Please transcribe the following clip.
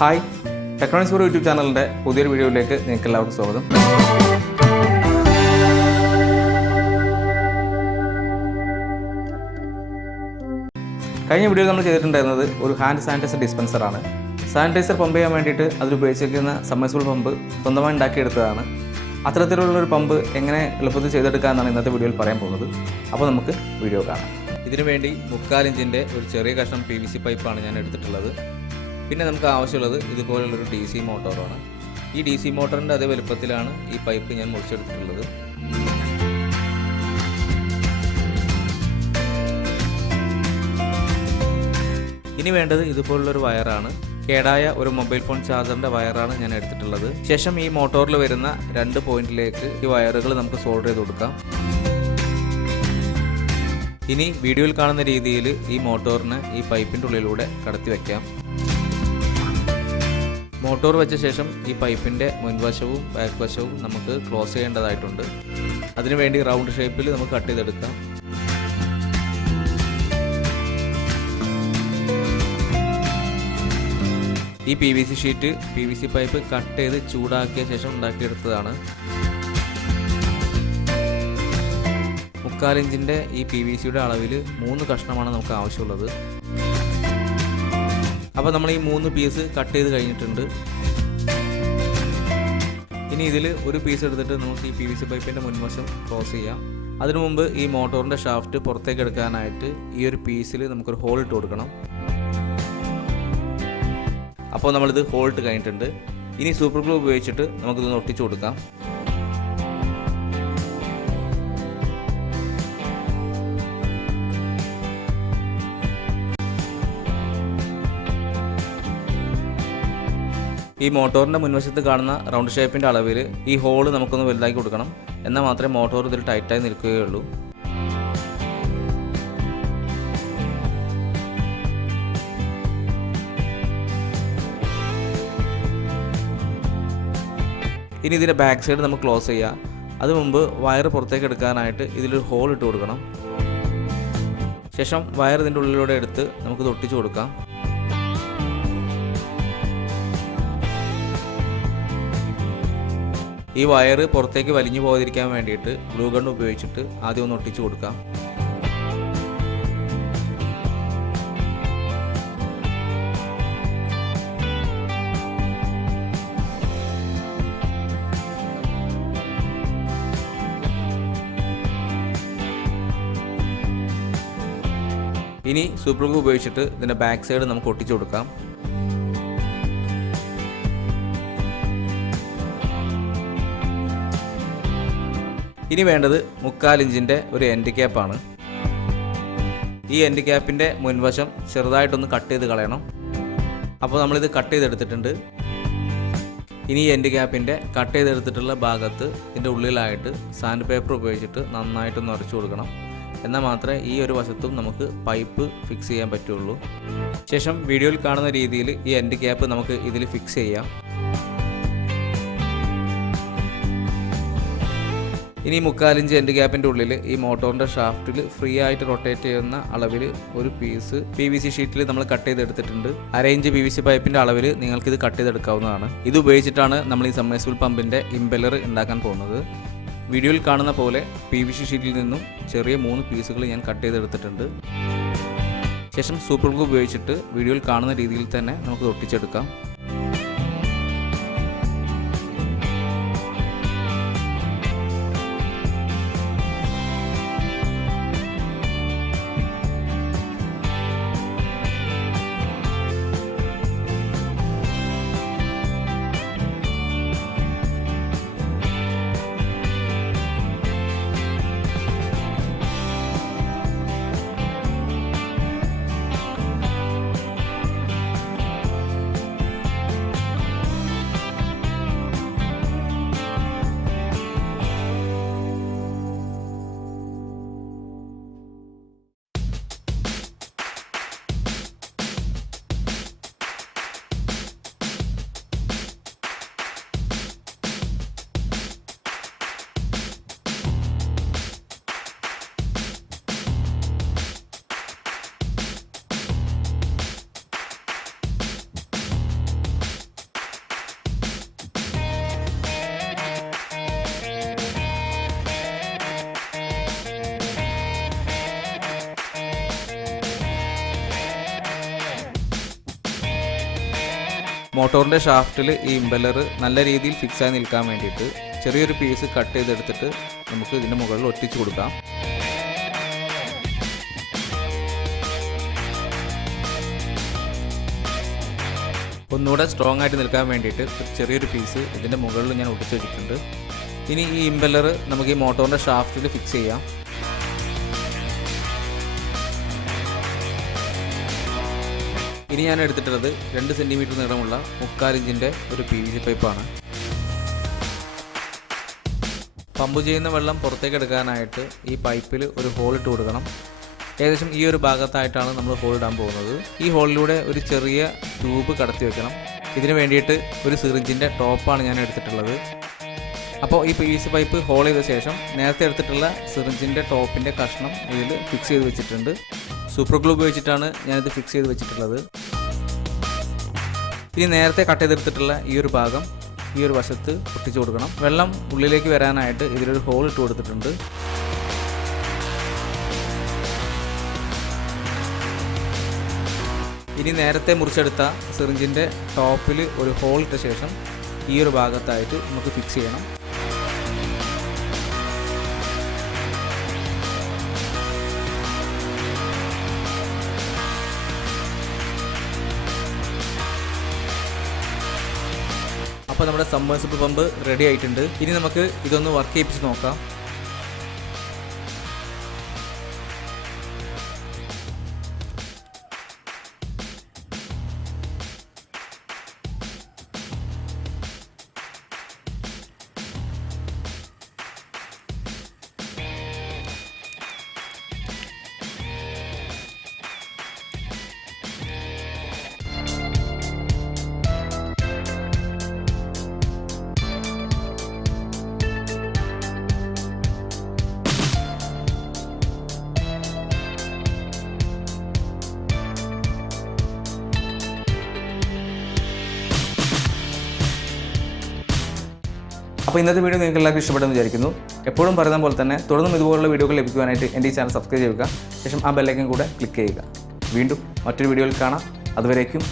Hi, ടെക്നോണിക്സ് YouTube ചാനലിൻ്റെ പുതിയൊരു വീഡിയോയിലേക്ക് നിങ്ങൾക്ക് എല്ലാവർക്കും സ്വാഗതം. കഴിഞ്ഞ വീഡിയോയിൽ നമ്മൾ ചെയ്തിട്ടുണ്ടായിരുന്നത് ഒരു ഹാൻഡ് സാനിറ്റൈസർ ഡിസ്പെൻസറാണ്. സാനിറ്റൈസർ പമ്പ് ചെയ്യാൻ വേണ്ടിയിട്ട് അതിൽ ഉപയോഗിച്ചിരിക്കുന്ന സബ്മെർസിബിൾ പമ്പ് സ്വന്തമായി ഉണ്ടാക്കിയെടുത്തതാണ്. അത്തരത്തിലുള്ളൊരു പമ്പ് എങ്ങനെ എളുപ്പത്തിൽ ചെയ്തെടുക്കാമെന്നാണ് ഇന്നത്തെ വീഡിയോയിൽ പറയാൻ പോകുന്നത്. അപ്പോൾ നമുക്ക് വീഡിയോ കാണാം. ഇതിനു വേണ്ടി 3/4 ഇഞ്ചിൻ്റെ ഒരു ചെറിയ കഷ്ണം PVC പൈപ്പാണ് ഞാൻ എടുത്തിട്ടുള്ളത്. പിന്നെ നമുക്ക് ആവശ്യമുള്ളത് ഇതുപോലുള്ളൊരു DC മോട്ടോറാണ്. ഈ DC മോട്ടറിൻ്റെ അതേ വലുപ്പത്തിലാണ് ഈ പൈപ്പ് ഞാൻ മുറിച്ചെടുത്തിട്ടുള്ളത്. ഇനി വേണ്ടത് ഇതുപോലുള്ളൊരു വയറാണ്. കേടായ ഒരു മൊബൈൽ ഫോൺ ചാർജറിൻ്റെ വയറാണ് ഞാൻ എടുത്തിട്ടുള്ളത്. ശേഷം ഈ മോട്ടോറിൽ വരുന്ന 2 പോയിന്റിലേക്ക് ഈ വയറുകൾ നമുക്ക് സോൾഡർ ചെയ്ത് കൊടുക്കാം. ഇനി വീഡിയോയിൽ കാണുന്ന രീതിയിൽ ഈ മോട്ടോറിന് ഈ പൈപ്പിൻ്റെ ഉള്ളിലൂടെ കടത്തി വയ്ക്കാം. മോട്ടോർ വെച്ച ശേഷം ഈ പൈപ്പിൻ്റെ മുൻവശവും ബാക്ക് വശവും നമുക്ക് ക്ലോസ് ചെയ്യേണ്ടതായിട്ടുണ്ട്. അതിനുവേണ്ടി റൗണ്ട് ഷേപ്പിൽ നമുക്ക് കട്ട് ചെയ്തെടുക്കാം. ഈ PVC sheet PVC pipe cut ചെയ്ത് ചൂടാക്കിയ ശേഷം ഉണ്ടാക്കിയെടുത്തതാണ്. 3/4 ഇഞ്ചിൻ്റെ ഈ PVCയുടെ അളവിൽ 3 കഷ്ണമാണ് നമുക്ക് ആവശ്യമുള്ളത്. അപ്പോൾ നമ്മൾ ഈ 3 പീസ് കട്ട് ചെയ്ത് കഴിഞ്ഞിട്ടുണ്ട്. ഇനി ഇതിൽ ഒരു പീസ് എടുത്തിട്ട് നമുക്ക് ഈ PVC പൈപ്പിൻ്റെ മുൻവശം ക്ലോസ് ചെയ്യാം. അതിനു മുമ്പ് ഈ മോട്ടോറിൻ്റെ ഷാഫ്റ്റ് പുറത്തേക്ക് എടുക്കാനായിട്ട് ഈ ഒരു പീസിൽ നമുക്കൊരു ഹോൾ ഇട്ട് കൊടുക്കണം. അപ്പോൾ നമ്മളിത് ഹോൾ ഇട്ട് കഴിഞ്ഞിട്ടുണ്ട്. ഇനി സൂപ്പർ ഗ്ലൂ ഉപയോഗിച്ചിട്ട് നമുക്കിതൊന്ന് ഒട്ടിച്ചു കൊടുക്കാം. ഈ മോട്ടോറിൻ്റെ മുൻവശത്ത് കാണുന്ന റൗണ്ട് ഷേപ്പിൻ്റെ അളവിൽ ഈ ഹോള് നമുക്കൊന്ന് വലുതാക്കി കൊടുക്കണം. എന്നാൽ മാത്രമേ മോട്ടോർ ഇതിൽ ടൈറ്റായി നിൽക്കുകയുള്ളൂ. ഇനി ഇതിൻ്റെ ബാക്ക് സൈഡ് നമുക്ക് ക്ലോസ് ചെയ്യാം. അത് മുമ്പ് വയർ പുറത്തേക്ക് എടുക്കാനായിട്ട് ഇതിലൊരു ഹോൾ ഇട്ട് കൊടുക്കണം. ശേഷം വയർ ഇതിൻ്റെ ഉള്ളിലൂടെ എടുത്ത് നമുക്കിത് ഒട്ടിച്ചു കൊടുക്കാം. ഈ വയർ പുറത്തേക്ക് വലിഞ്ഞു പോകാതിരിക്കാൻ വേണ്ടിയിട്ട് ഗ്ലൂ ഗൺ ഉപയോഗിച്ചിട്ട് ആദ്യം ഒന്ന് ഒട്ടിച്ചു കൊടുക്കാം. ഇനി സൂപ്പർ ഗ്ലൂ ഉപയോഗിച്ചിട്ട് ഇതിൻ്റെ ബാക്ക് സൈഡ് നമുക്ക് ഒട്ടിച്ചു കൊടുക്കാം. ഇനി വേണ്ടത് 3/4 ഇഞ്ചിൻ്റെ ഒരു എൻഡ് ക്യാപ്പാണ്. ഈ എൻഡ് ക്യാപ്പിൻ്റെ മുൻവശം ചെറുതായിട്ടൊന്ന് കട്ട് ചെയ്ത് കളയണം. അപ്പോൾ നമ്മളിത് കട്ട് ചെയ്തെടുത്തിട്ടുണ്ട്. ഇനി ഈ എൻഡ് ക്യാപ്പിൻ്റെ കട്ട് ചെയ്തെടുത്തിട്ടുള്ള ഭാഗത്ത് ഇതിൻ്റെ ഉള്ളിലായിട്ട് സാൻഡ് പേപ്പർ ഉപയോഗിച്ചിട്ട് നന്നായിട്ടൊന്ന് ഉരച്ചു കൊടുക്കണം. എന്നാൽ മാത്രമേ ഈ ഒരു വശത്തും നമുക്ക് പൈപ്പ് ഫിക്സ് ചെയ്യാൻ പറ്റുള്ളൂ. ശേഷം വീഡിയോയിൽ കാണുന്ന രീതിയിൽ ഈ എൻഡ് ക്യാപ്പ് നമുക്ക് ഇതിൽ ഫിക്സ് ചെയ്യാം. ഇനി 3/4 ഇഞ്ച് എൻഡ് ക്യാപ്പിൻ്റെ ഉള്ളിൽ ഈ മോട്ടോറിൻ്റെ ഷാഫ്റ്റിൽ ഫ്രീ ആയിട്ട് റൊട്ടേറ്റ് ചെയ്യുന്ന അളവിൽ ഒരു പീസ് PVC ഷീറ്റിൽ നമ്മൾ കട്ട് ചെയ്തെടുത്തിട്ടുണ്ട്. 1/2 ഇഞ്ച് PVC പൈപ്പിൻ്റെ അളവിൽ നിങ്ങൾക്കിത് കട്ട് ചെയ്തെടുക്കാവുന്നതാണ്. ഇത് ഉപയോഗിച്ചിട്ടാണ് നമ്മൾ ഈ സബ്മെർസിബിൾ പമ്പിൻ്റെ ഇംപെല്ലർ ഉണ്ടാക്കാൻ പോകുന്നത്. വീഡിയോയിൽ കാണുന്ന പോലെ PVC ഷീറ്റിൽ നിന്നും ചെറിയ 3 പീസുകൾ ഞാൻ കട്ട് ചെയ്തെടുത്തിട്ടുണ്ട്. ശേഷം സൂപ്പർ ഗ്ലൂ ഉപയോഗിച്ചിട്ട് വീഡിയോയിൽ കാണുന്ന രീതിയിൽ തന്നെ നമുക്ക് ഒട്ടിച്ചെടുക്കാം. മോട്ടോറിൻ്റെ ഷാഫ്റ്റിൽ ഈ ഇമ്പല്ലർ നല്ല രീതിയിൽ ഫിക്സായി നിൽക്കാൻ വേണ്ടിയിട്ട് ചെറിയൊരു പീസ് കട്ട് ചെയ്തെടുത്തിട്ട് നമുക്ക് ഇതിൻ്റെ മുകളിൽ ഒട്ടിച്ചു കൊടുക്കാം. ഒന്നുകൂടെ സ്ട്രോങ് ആയിട്ട് നിൽക്കാൻ വേണ്ടിയിട്ട് ചെറിയൊരു പീസ് ഇതിൻ്റെ മുകളിൽ ഞാൻ ഒട്ടിച്ചു വെച്ചിട്ടുണ്ട്. ഇനി ഈ ഇമ്പല്ലർ നമുക്ക് ഈ മോട്ടോറിൻ്റെ ഷാഫ്റ്റിൽ ഫിക്സ് ചെയ്യാം. ഇനി ഞാൻ എടുത്തിട്ടുള്ളത് 2 സെൻറ്റിമീറ്റർ നീളമുള്ള 3/4 ഇഞ്ചിൻ്റെ ഒരു PVC പൈപ്പാണ്. പമ്പ് ചെയ്യുന്ന വെള്ളം പുറത്തേക്ക് എടുക്കാനായിട്ട് ഈ പൈപ്പിൽ ഒരു ഹോൾ ഇട്ട് കൊടുക്കണം. ഏകദേശം ഈ ഒരു ഭാഗത്തായിട്ടാണ് നമ്മൾ ഹോൾ ഇടാൻ പോകുന്നത്. ഈ ഹോളിലൂടെ ഒരു ചെറിയ ട്യൂബ് കടത്തി വെക്കണം. ഇതിന് വേണ്ടിയിട്ട് ഒരു സിറിഞ്ചിൻ്റെ ടോപ്പാണ് ഞാൻ എടുത്തിട്ടുള്ളത്. അപ്പോൾ ഈ PVC പൈപ്പ് ഹോൾ ചെയ്ത ശേഷം നേരത്തെ എടുത്തിട്ടുള്ള സിറിഞ്ചിൻ്റെ ടോപ്പിൻ്റെ കഷ്ണം ഇതിൽ ഫിക്സ് ചെയ്ത് വെച്ചിട്ടുണ്ട്. സൂപ്പർ ഗ്ലൂ ഉപയോഗിച്ചിട്ടാണ് ഞാനിത് ഫിക്സ് ചെയ്ത് വെച്ചിട്ടുള്ളത്. ഇനി നേരത്തെ കട്ട് ചെയ്തെടുത്തിട്ടുള്ള ഈ ഒരു ഭാഗം ഈ ഒരു വശത്ത് ഒട്ടിച്ചു കൊടുക്കണം. വെള്ളം ഉള്ളിലേക്ക് വരാനായിട്ട് ഇതിലൊരു ഹോൾ ഇട്ട് കൊടുത്തിട്ടുണ്ട്. ഇനി നേരത്തെ മുറിച്ചെടുത്ത സിറിഞ്ചിൻ്റെ ടോപ്പിൽ ഒരു ഹോൾ ഇട്ട ശേഷം ഈ ഒരു ഭാഗത്തായിട്ട് നമുക്ക് ഫിക്സ് ചെയ്യണം. അപ്പോൾ നമ്മുടെ സബ്മേഴ്സിബിൾ പമ്പ് റെഡി ആയിട്ടുണ്ട്. ഇനി നമുക്ക് ഇതൊന്ന് വർക്ക് ചെയ്യിപ്പിച്ച് നോക്കാം. അപ്പോൾ ഇന്നത്തെ വീഡിയോ നിങ്ങൾക്ക് എല്ലാവർക്കും ഇഷ്ടപ്പെടുമെന്ന് വിചാരിക്കുന്നു. എപ്പോഴും പറയുന്ന പോലെ തന്നെ തുടർന്നും ഇതുപോലുള്ള വീഡിയോകൾ ലഭിക്കുവാനായിട്ട് എൻ്റെ ഈ ചാനൽ സബ്സ്ക്രൈബ് ചെയ്യുക. ശേഷം ആ ബെല്ലൈക്കൻ കൂടെ ക്ലിക്ക് ചെയ്യുക. വീണ്ടും മറ്റൊരു വീഡിയോയിൽ കാണാം. അതുവരേക്കും